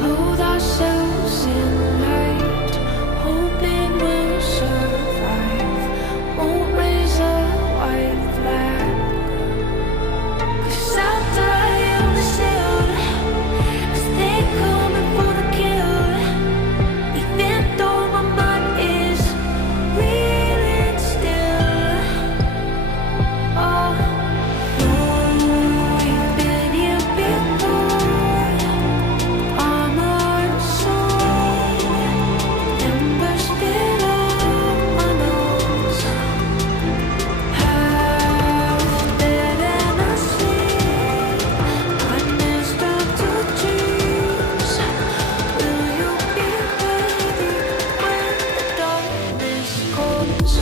Clothe ourselves in light, hoping we'll survive. Won't raise a white flag, 'cause out there on the shield, 'cause they coming for the kill. Even though my mind is reeling still. Oh, we've been here before. Armored soul, embers below my nose. Half dead and asleep, nightmares turn to dreams. Will you be ready when the darkness comes?